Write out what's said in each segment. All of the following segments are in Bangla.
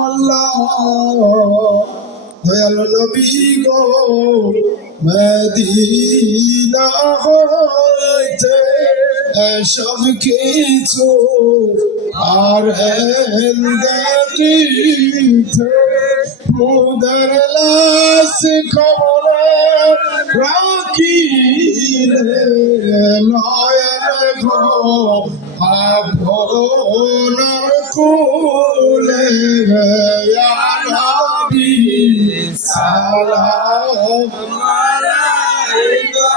আল্লাহ দয়াল নবী গো মদিনা হইতে এসব কিছু আর দেখিতে মুদের লাশ খবরে রাখিলে নয়ন গো আপনার কোলে ইয়া নবী সালাম আলাইকা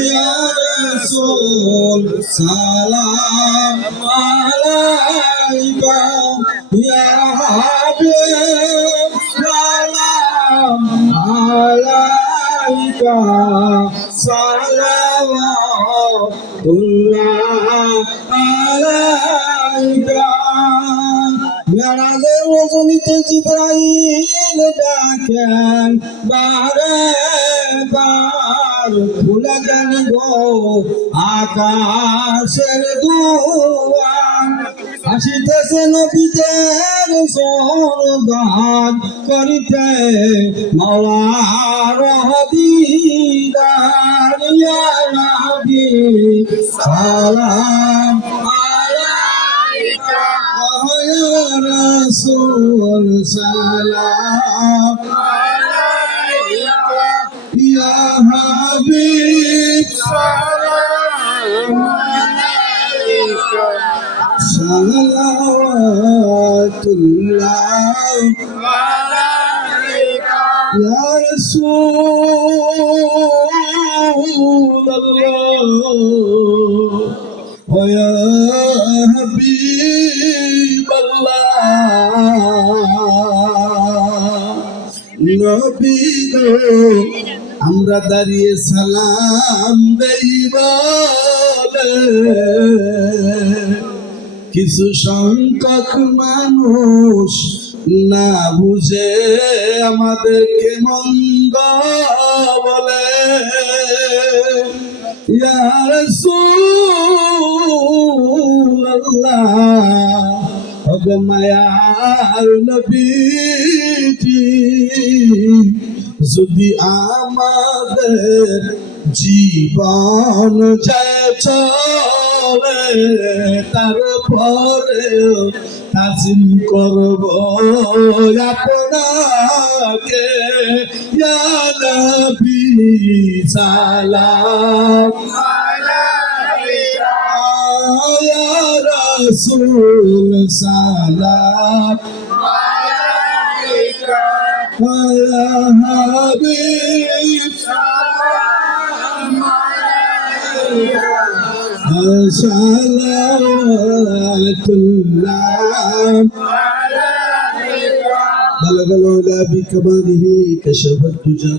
ইয়া রাসূল সালাম আলাইকা ইয়া হাবিব সালাম আলাইকা সালাওয়াতুল্লাহ আলাইকা মেরাজের রজনীতে জিবরাইল ডাকেন বারে বার খুলে দেন গো আকাশের দুয়ার আসিতেছে নবীদের সরদার করিতে মাওলার দিদার ইয়া নবী সালাম আলাইকা ইয়া রাসূল সালাম আলাইকা ইয়া হাবিব সালাম আলাইকা সালাওয়াতুল্লাহ আলাইকা ইয়া রাসূলুল্লাহ ওয়া ইয়া হাবিবাল্লাহ নবী গো আমরা দাঁড়িয়ে সালাম দেই বলে কিছু সংখ্যক মানুষ না বুঝে আমাদেরকে মন্দ বলে ইয়া রাসূলুল্লাহ ওগো মায়ার নবীজি যদি আমাদের জীবন যায় চলে তারপরে তাজিম করব আপনাকে ইয়া নবী সালাম আলাইকা ইয়া রাসূল সালাম আলাইকা ইয়া হাবিব সালাম আলাইকা صلواتullah عليك بلغ العلا بكماله كشف الدجى